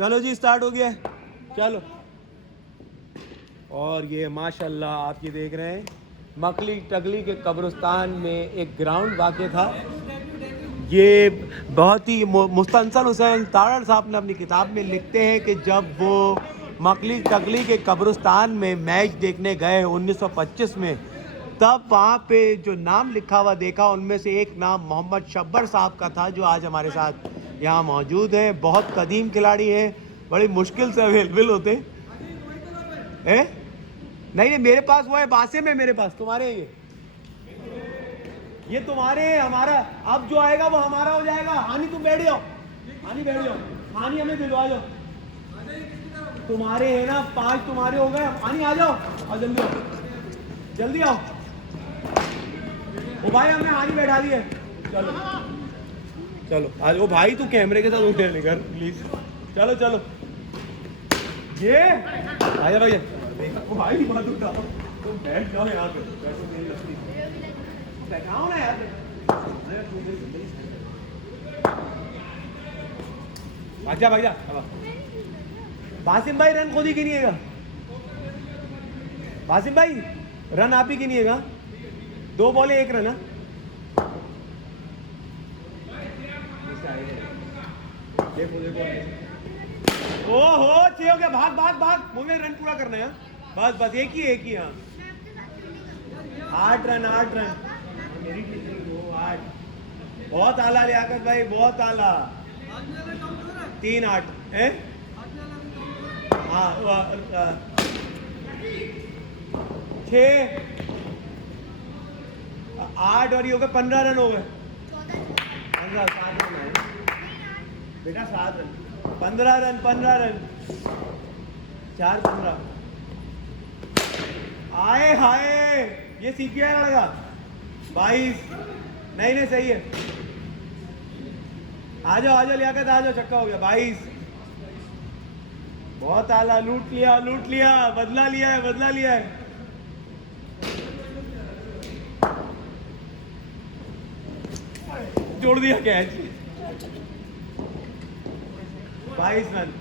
चलो जी स्टार्ट हो गया है, चलो। और ये माशाल्लाह आप ये देख रहे हैं मकली टकली के कब्रिस्तान में एक ग्राउंड वाक़ था। ये बहुत ही मुस्तंसल हुसैन तारड़ साहब ने अपनी किताब में लिखते हैं कि जब वो मकली टकली के कब्रिस्तान में मैच देखने गए 1925 में, तब वहाँ पे जो नाम लिखा हुआ देखा, उनमें से एक नाम मोहम्मद शब्बर साहब का था, जो आज हमारे साथ यहाँ मौजूद हैं। बहुत कदीम खिलाड़ी हैं, बड़ी मुश्किल से अवेलेबल होते हैं। नहीं नहीं, मेरे पास वो है, बासिम है मेरे पास। तुम्हारे ये तुम्हारे हैं, हमारा अब जो आएगा वो हमारा हो जाएगा। हानी तुम बैठ जाओ, हानी बैठ जाओ, हानी हमें दिलवा जाओ। तुम्हारे हैं ना, 5 तुम्हारे हो गए। हानी आ जाओ, और जल्दी आओ, जल्दी आओ। ओ भाई हमने हानी बैठा दी है। चलो चलो आज वो भाई तू कैमरे के साथ उठे लेकर प्लीज। चलो चलो ये आजा भाई, वो भाई बात उठा, तुम बैठ जाओ यहाँ पे, बैठाओ ना यार। भाग जा भाग जा। बासिम भाई रन खुद ही गिनिएगा, बासिम भाई रन आप ही गिनिएगा। 2 बॉले 1 रन है। ओहो चाहिए हो गया, भाग भाग भाग, मुझे रन पूरा करना है। बस बस एक ही हाँ। 8 रन 8 रन, मेरी टीम 8। बहुत आला लियाकत भाई, बहुत आला। 3-8 है। हाँ 6 8 और ये हो गए 15 रन हो गए। 7 रन आए बेटा, 7 रन, 15 रन 4 15 आए हाय। ये सीख गया लड़का। 22 नहीं सही है। आ जाओ लियाकत, आ जाओ, छक्का हो गया। 22 बहुत आला, लूट लिया, बदला लिया है। जोड़ दिया कैच। 22 रन।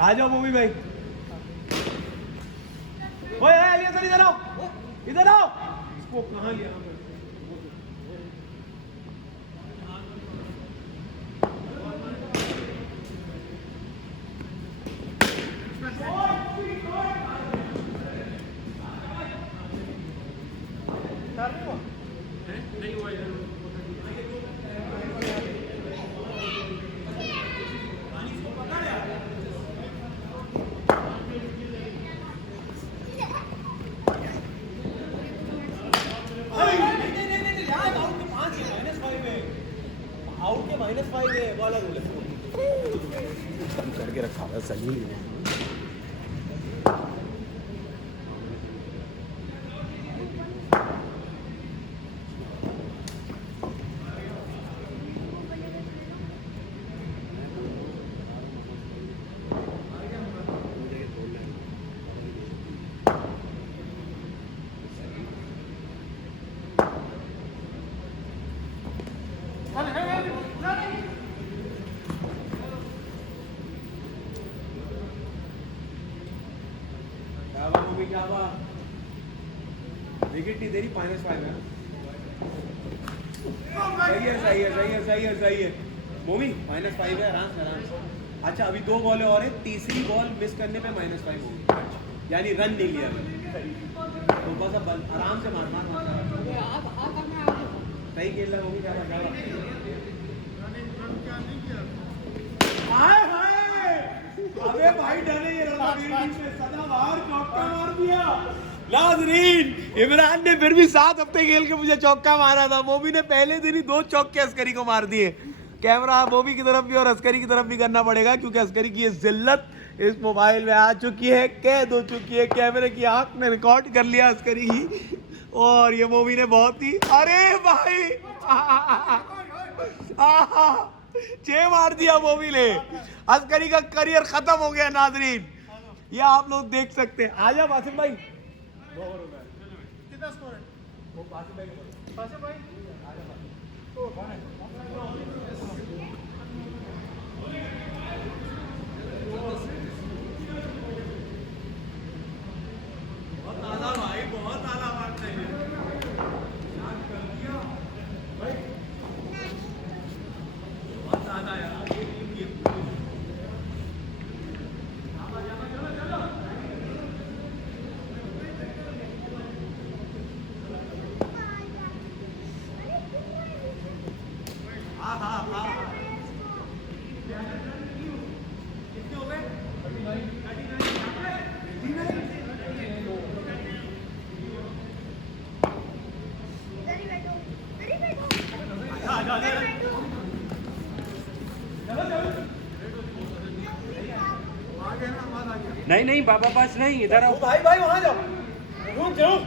आ जाओ मूवी भाई। ओए सर इधर आओ, इसको कहाँ लिया? नहीं हुआ इधर। आउट के -5 है वाला रूल है। कम करके रखा है सही है। विकेट नहीं दे रही, -5 है। सही है मोमी, -5 है, आराम से। अच्छा अभी 2 बॉलें और है, तीसरी बॉल मिस करने पे -5 होगी, यानी रन नहीं लिया। तो बस अब आराम से मार सही खेल रहा होगी। अबे भाई डरे, ये सदाबहार चौका मार दिया। नाज़रीन, इमरान ने फिर भी 7 हफ्ते खेल के मुझे चौका मारा था। मोबी ने पहले दिन ही 2 चौके अस्करी को मार दिए। कैमरा मोबी की तरफ भी और अस्करी की तरफ भी करना पड़ेगा, क्योंकि अस्करी की ये जिल्लत इस मोबाइल में आ चुकी है, कैद हो चुकी है। कैमरे की आंख ने रिकॉर्ड कर लिया अस्करी की, और ये मोबी ने बहुत ही, अरे भाई 6 मार दिया मोबी ने। अस्करी का करियर खत्म हो गया। नाज़रीन ये आप लोग देख सकते हैं। आ जाओ बासिम भाई, कितना स्कोर है? वो बासिम भाई नहीं नहीं बाबा पास नहीं, इधर आओ। भाई भाई वहाँ जाओ, रुक जाओ।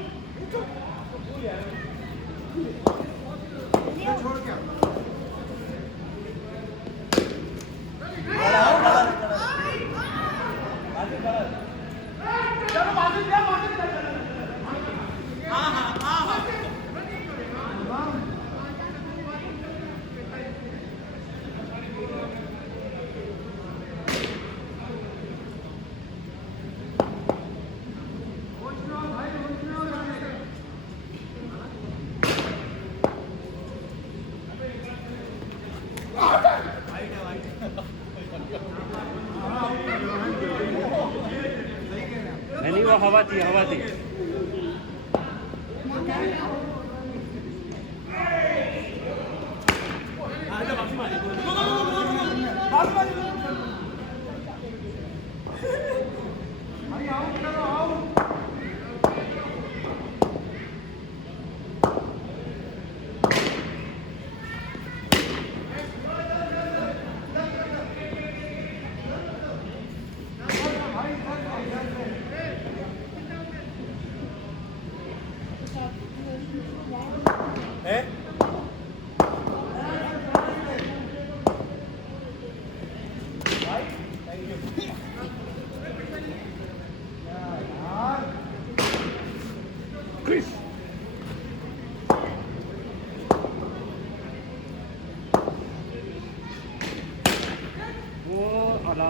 नहीं वो हवा थी, हवा थी। है क्रिस वो अला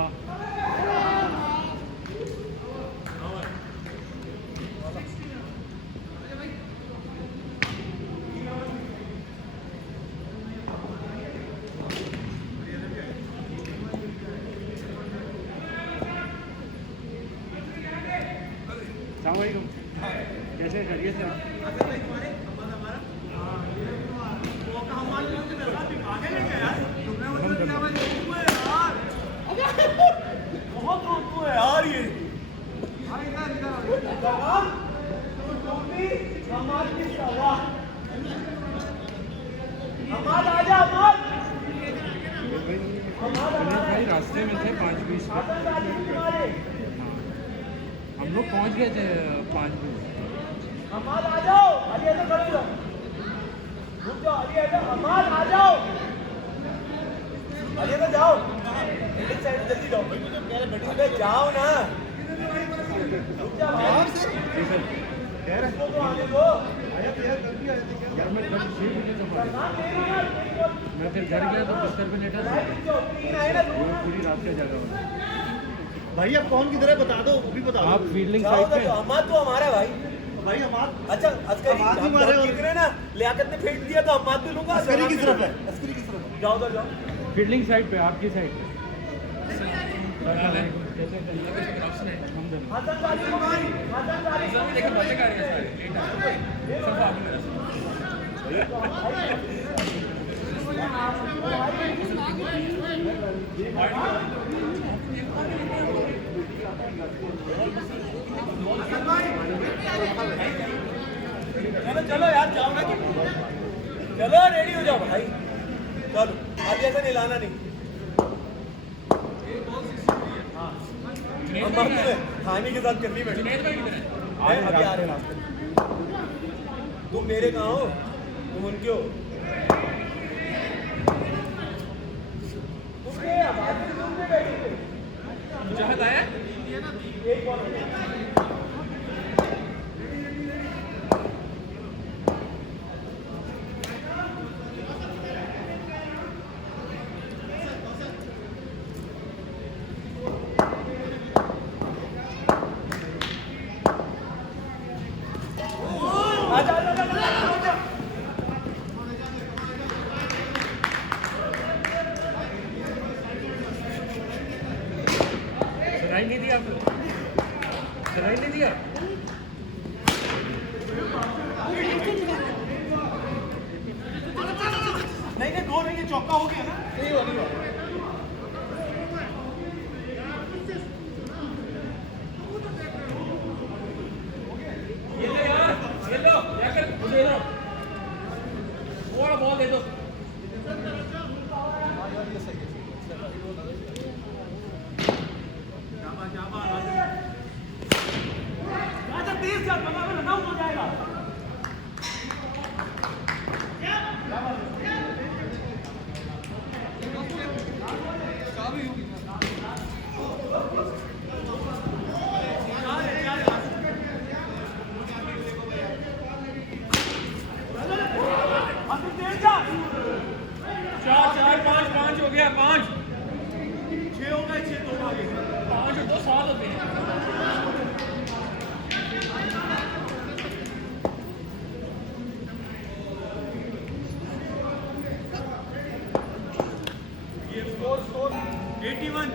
सलामकुम, कैसे खैरियत से? बहुत रोकू है यार ये। भाई रास्ते में थे 5:20 पे, हम लोग पहुंच गए थे 5:20। हमाद आ जाओ, अली ऐसे खड़े हो, रुक जाओ, अली ऐसे, हमाद आ जाओ, अली ऐसे जाओ, एक साइड जल्दी जाओ, अबे जाओ ना, रुक जाओ यार, इसको तो आने दो। यार मैं कल 6 बजे तक मैं फिर घर गया तो बिस्तर पे लेटा था, पूरी रात का जागा हुआ। भाई अब कौन किधर है बता दो, वो भी बता दो। आप फील्डिंग साइड पे? हमाद तो हमारा भाई। भाई हमाद अच्छा अस्करी हमाद भी मारे और कितने ना लियाकत ने फेंक दिया तो हमाद भी लूंगा। अस्करी की तरफ है, अस्करी की तरफ है। जाओ उधर जाओ। फील्डिंग साइड पे, आपकी साइड पे। हसन वाली को भाई, हसन वाली को देखो बच्चे का रहे हैं चलो चलो यार जाओ ना कि चलो रेडी हो जाओ भाई, चलो आगे ऐसा हिलाना नहीं। हम खाने के साथ करनी बैठी अभी आ रहे रास्ते। तुम मेरे कहाँ हो, तुम उनके हो। तुम बैठी थे चाहत आया एक बॉल नहीं दिया आपको, नहीं दिया। नहीं दो नहीं, ये चौका हो गया ना। नहीं हो नहीं हो। ये लो यार, ये लो जाकर दे दो, वो वाला बॉल दे दो। जाबा चार पाँच हो गया, 5 6 हो गए, 6 2 आगे 5 और 2 7 होते हैं। ये स्कोर 81।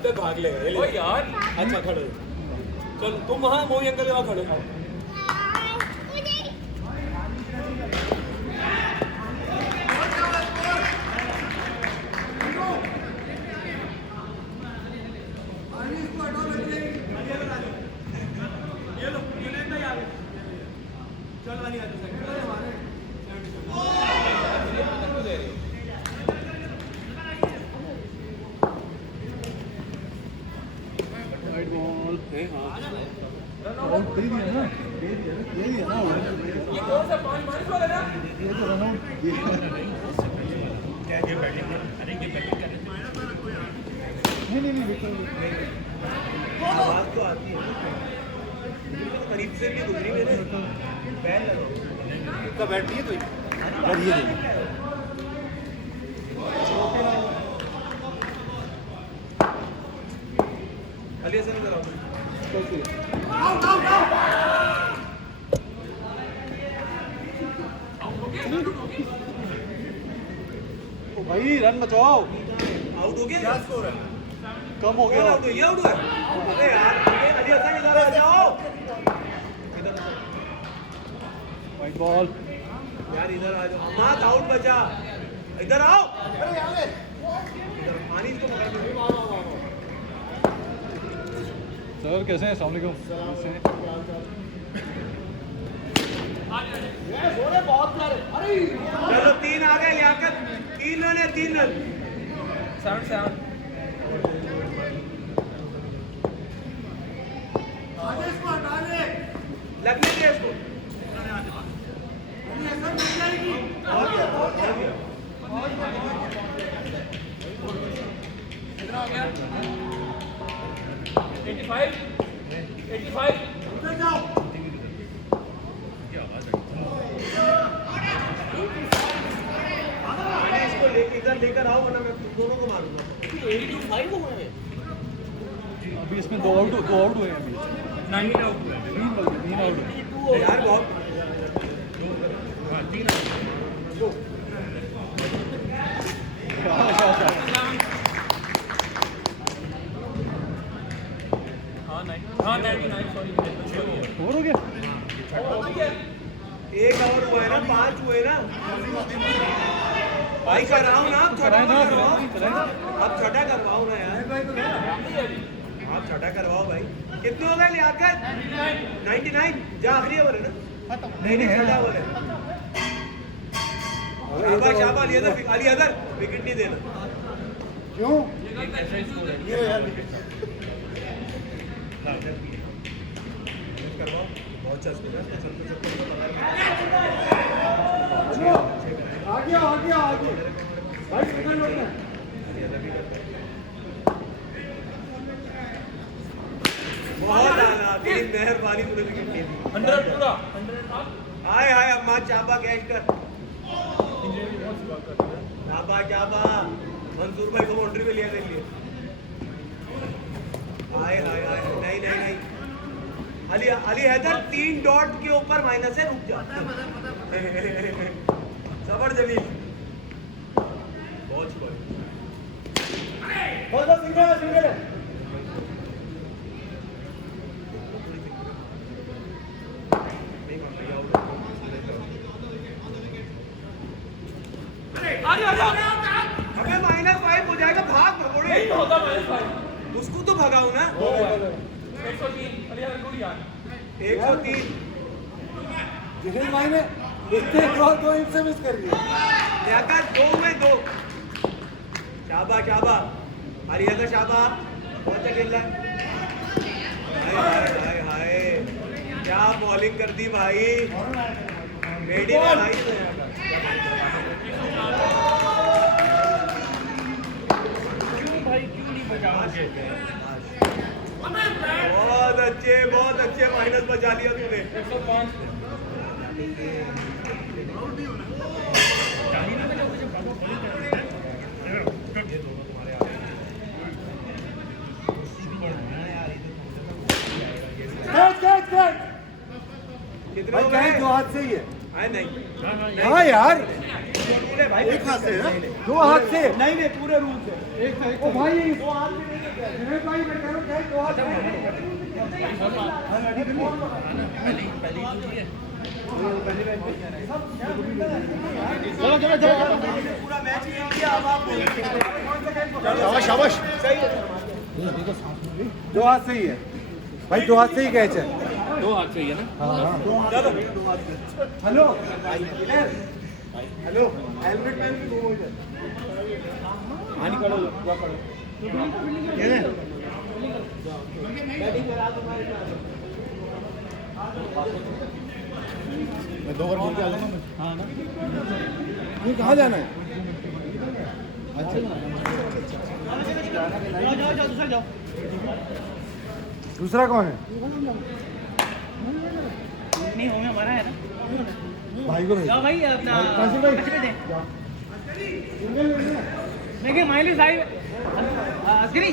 अबे भाग ले ओ यार। अच्छा खड़े चल, तुम वहाँ मोही अंकल के वहाँ खड़े हो। करीब से भी गुजरी मैंने बैल लगाओ बैठ दिए कोई अली हसन कराओ। भाई रन बचाओ। आउट हो गया, क्या स्कोर है? कम हो गया। आउट ये आउट हुआ। अरे यार अली हसन इधर आ जाओ। White ball. यार इधर आ जाओ, मत आउट बचा, इधर आओ। इधर पानी इसको पकड़। सर कैसे हैं? अस्सलाम वालेकुम। चलो 3 आ गए लियाकत, 3 रन है, 3 रन। 7 लगने दे इसको। कितना हो गया? 85 उधर जाओ। इसको इधर लेकर आओ वरना मैं दोनों को मारूंगा। 85 हुए हैं अभी इसमें 2 आउट हुए हैं अभी। 9 आउट हुआ है। 3 आउट है। यार बहुत। 3 हाँ 99 सॉरी और हो गया। एक ओवर हुआ है ना, 5 हुए ना भाई। कराओ ना आप, छठा करवाओ। आप छठा करवाओ ना यार, आप छठा करवाओ भाई। कितने हो गए लियाकत? 99। जा आखिरी ओवर है ना? नहीं छठा ओवर है। शाबाश अली अदर विकेट नहीं देना। क्यों? ये यार करवाओ बहुत अच्छा। आ गया। बहुत आला, तेरी मेहरबानी तूने विकेट ले ली। 100 पूरा हाय हाय अम्मा चाबा कैच कर। चाबा चाबा मंसूर भाई को बाउंड्री पे लिया ले लिए। हाय हाय हाय नहीं नहीं नहीं अली अली हैदर 3 डॉट के ऊपर माइनस है, रुक जा। सबर जलील बहुत शुक्र। बहुत सिंगल सिंगल है। अबे -5 हो जाएगा, भाग भगोड़े। नहीं होता -5 उसको तो भगाऊं ना। 103 अरे यार गुड यार 103 जिसे मैंने इतने दो इनसे मिस कर दिए। क्या 2 में 2। शाबा शाबा अली हैदर शाबा बहुत अच्छा खेल रहा है। हाय हाय हाय हाय क्या बॉलिंग कर दी भाई। रेडी है भाई। भाई क्यों नहीं बचा मुझे बहुत अच्छे माइनस बचा लिया तूने। 105 कितने भाई हो कहीं गए? दो हाथ से ही है। नहीं हाँ यार पूरे भाई एक हाथ से है ना? दो हाथ से नहीं नहीं पूरे रूल से। ओ भाई दो हाथ से नहीं है। भाई मैं कह रहा हूँ कहीं दो हाथ से चलो चलो चलो पूरा मैच ही किया। अब आप शाबाश शाबाश दो हाथ से ही है भाई, दो हाथ से ही कैच है। 2 हाथ चाहिए ना चलो हेलो हेलो हेलमेट पहन के घूमो इधर। हानि करो मैं 2 ओवर खेल के आ जाऊंगा। हाँ ना ये कहाँ जाना है? अच्छा जाओ दूसरा कौन है? नहीं होंगे हमारा है ना भाई को जाओ भाई अपना काशिफ भाई। अच्छे दे देखिए -5 अस्करी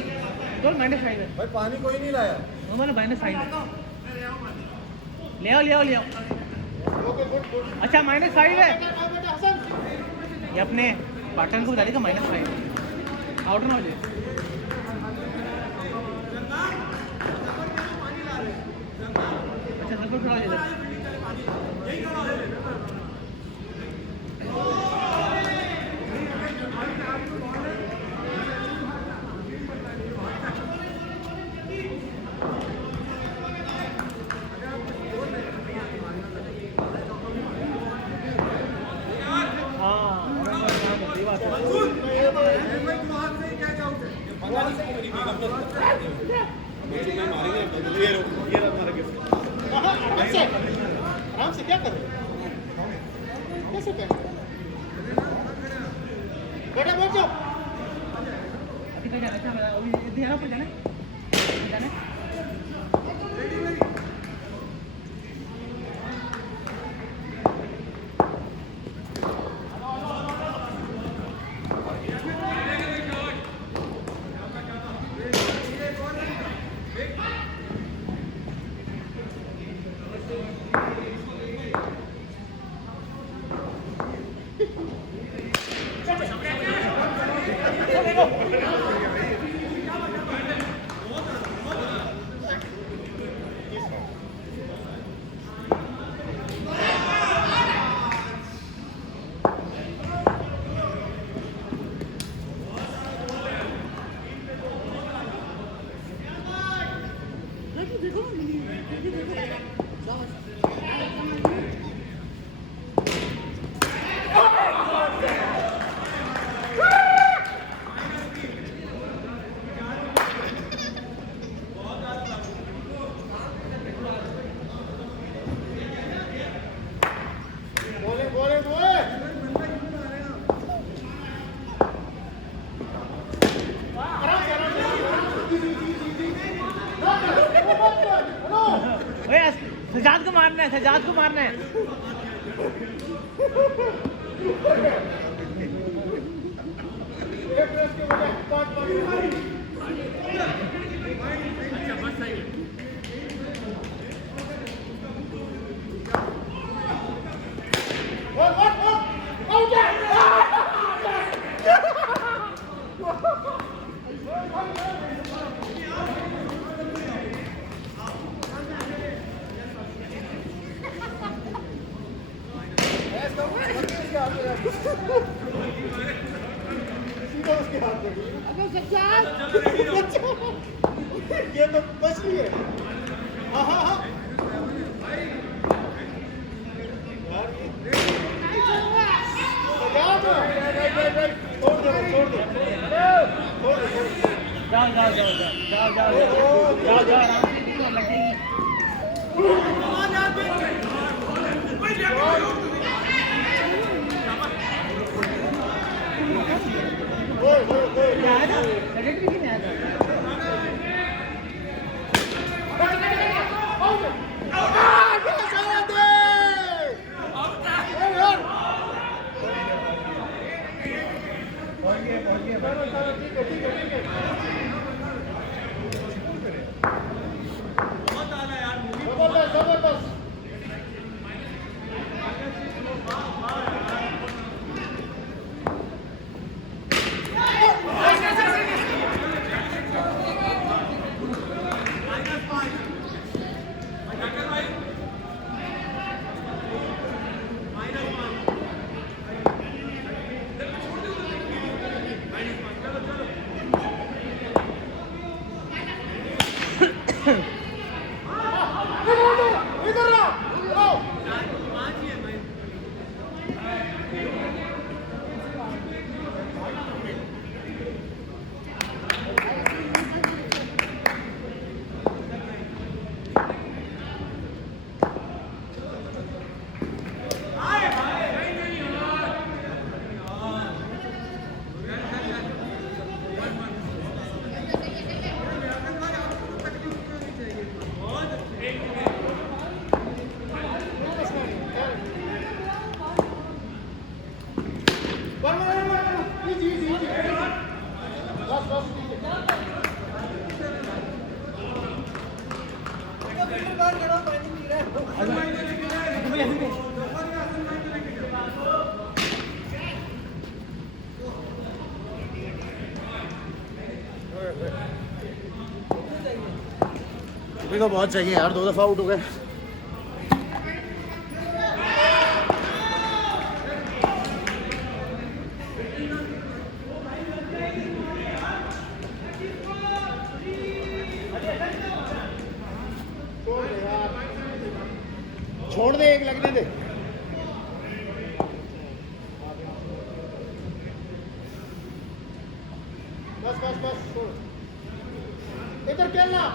तो -5 है भाई पानी कोई नहीं लाया। हमारा -5 ले आओ ले आओ ले आओ। अच्छा -5 है ये अपने पार्टनर को बता देगा -5 आउट ना हो जाए। अच्छा सबको खड़ा हो जाए आराम से क्या कर रहे हो? कैसे कर बेटा बैठ जाओ। अभी तो जाना अच्छा अभी ध्यान पर जाना जाना है, सजाद को मारना है। ये तो बच रही है। हाँ हाँ हाँ छोड़ दो छोड़ दो जाओ जाओ जाओ जाओ जाओ जाओ जाओ लगेगी। आया था बजट भी नहीं आया था। अभी तो बहुत चाहिए यार, 2 दफा आउट हो गए। छोड़ दे, एक लगने दे। बस बस बस छोड़। इधर खेलना।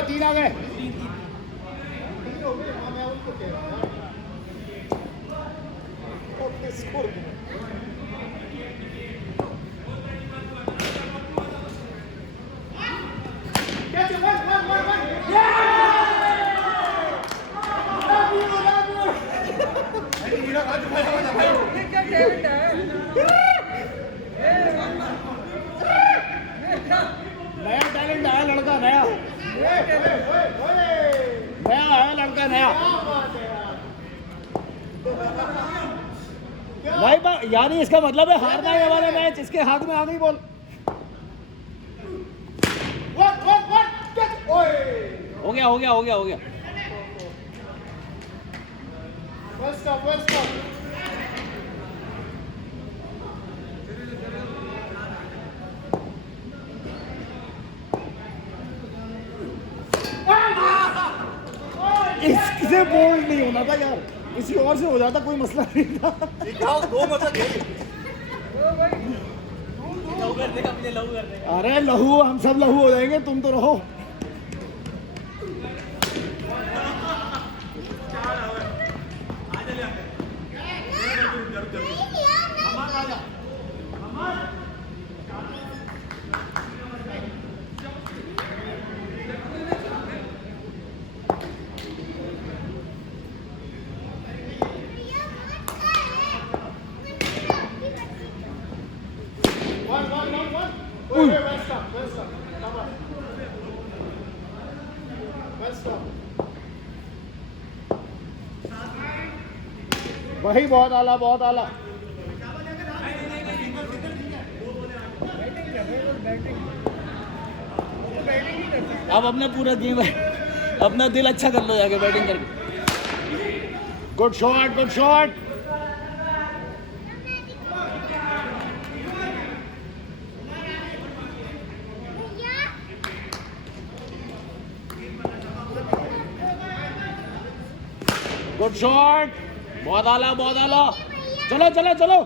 तीन आ गए। नया टैलेंट आया लड़का, नया आया लड़का, नया। भाई यानी इसका मतलब है हारना है वाला मैच इसके हाथ में आ गई बॉल। हो गया हो गया हो गया हो गया। इससे बोल्ड नहीं होना था यार, किसी और से हो जाता कोई मसला नहीं था। 2 मतलब अरे लहू, हम सब लहू हो जाएंगे, तुम तो रहो। वही बहुत आला, बहुत आला। अब अपना पूरा गेम है, अपना दिल अच्छा कर लो जाके बैटिंग करके। Good shot, good shot. Good shot, बहुत आला, बहुत आला। चलो चलो चलो।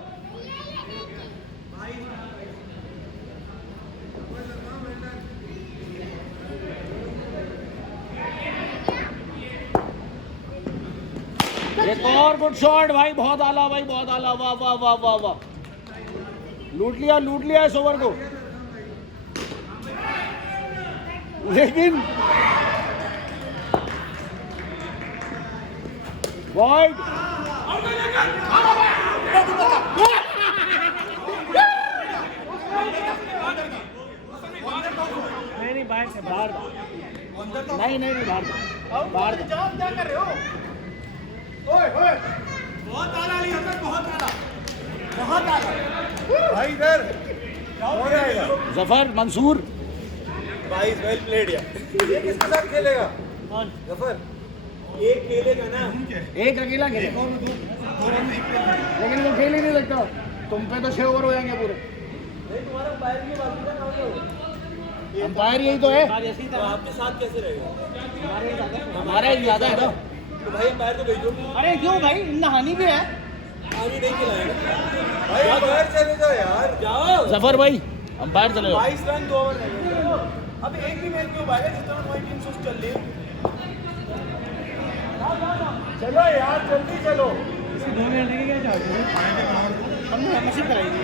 एक और गुड शॉट भाई, बहुत आला भाई, बहुत आला। वाह वाह वाह वाह वाह, लूट लिया इस ओवर को। लेकिन वाइड, नहीं बाहर से बाहर, नहीं बाहर। क्या कर रहे हो? बहुत आला अली हसन, बहुत आला, बहुत आला भाई। इधर कौन आएगा? जफर मंसूर। भाई वेल प्लेड यार। ये किसके साथ खेलेगा? कौन? जफर एक खेलेगा ना, एक अकेला खेलेगा, लेकिन वो खेल ही नहीं सकता। तुम पे तो 6 ओवर हो जाएंगे पूरे। नहीं तुम्हारा अंपायर की बात नहीं कर। अंपायर यही तो है। बाहर ऐसे ही तो था। आपके साथ कैसे रहेगा? हमारा ही ज्यादा है ना। तो भाई अंपायर को भेजो। अरे क्यों भाई, नहानी भी है। आगे नहीं खिलाएगा भाई, अंपायर चले जाओ यार, जाओ। जफर भाई अंपायर चले जाओ। 22 रन 2 ओवर लगे। अब एक भी मैच में उबाएगा जितना हमारी टीम सुस्त चल रही है। चलो यार जल्दी चलो। इसकी 2 मिनट लगेगा क्या चार्ज? हमने मेंबरशिप कराई थी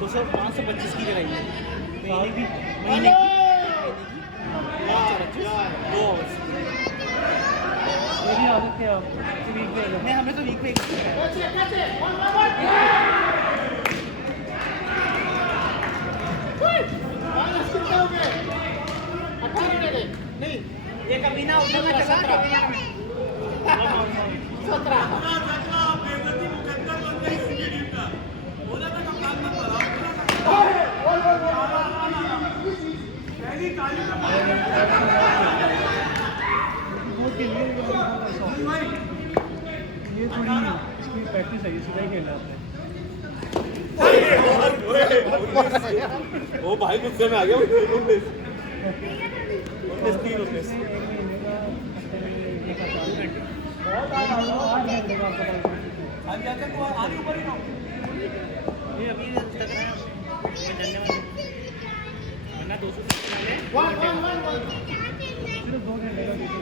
525 की कराई है महीने की 2 आवर्स मेरी आदत है। वीक पे नहीं, हमें तो वीक पे नहीं, ये कभी ना उठा चला। ये थोड़ी इसकी प्रैक्टिस है, इसी का ही खेलना है। ओ भाई गुस्से में आ गया। 19 ये अभी तक है वरना 230 सिर्फ 2 घंटे का 230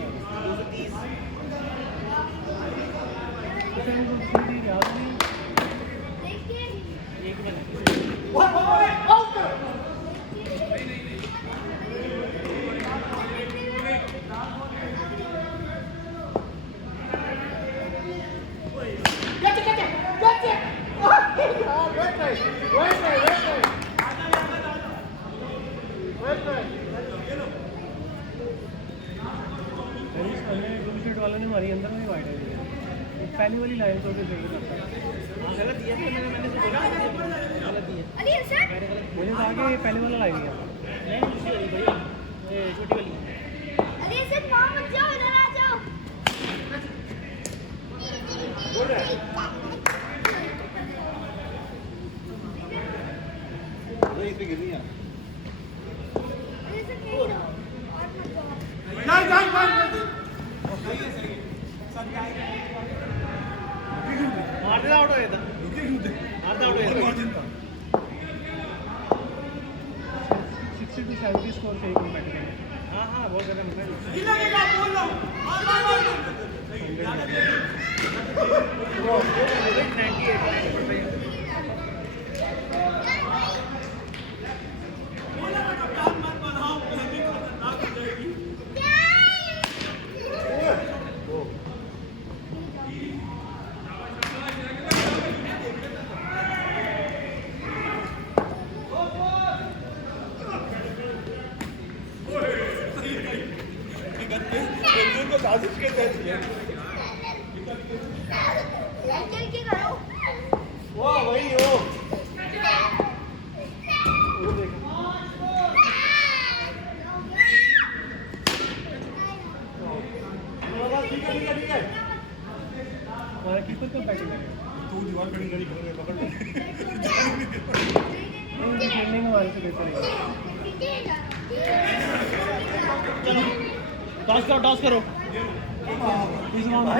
वालों ने मारी अंदर में वाइड है। पहली वाली लाइन तो भी गलत दिया मैंने तो बोला गलत दिया। मुझे तो आगे पहले वाला लाइन दिया। नहीं दूसरी वाली भैया, ये छोटी वाली। अरे सर वहाँ मत जाओ, इधर आ जाओ। बोल रहा है ये इतनी गिरनी है। अरे सर कहीं रहो और मत जाओ। आउट हो गया था, आउट हो गया था। 60 to 70 स्कोर से एक मैच में। हाँ बहुत ज़्यादा को साजिश के तहत किया। चल के करो वो वही हो हमारा कीपर कब बैटिंग करेगा? तू दीवार पे नहीं पकड़ ले। नहीं, फील्डिंग हमारे से बेहतर है। टॉस करो इस राउंड में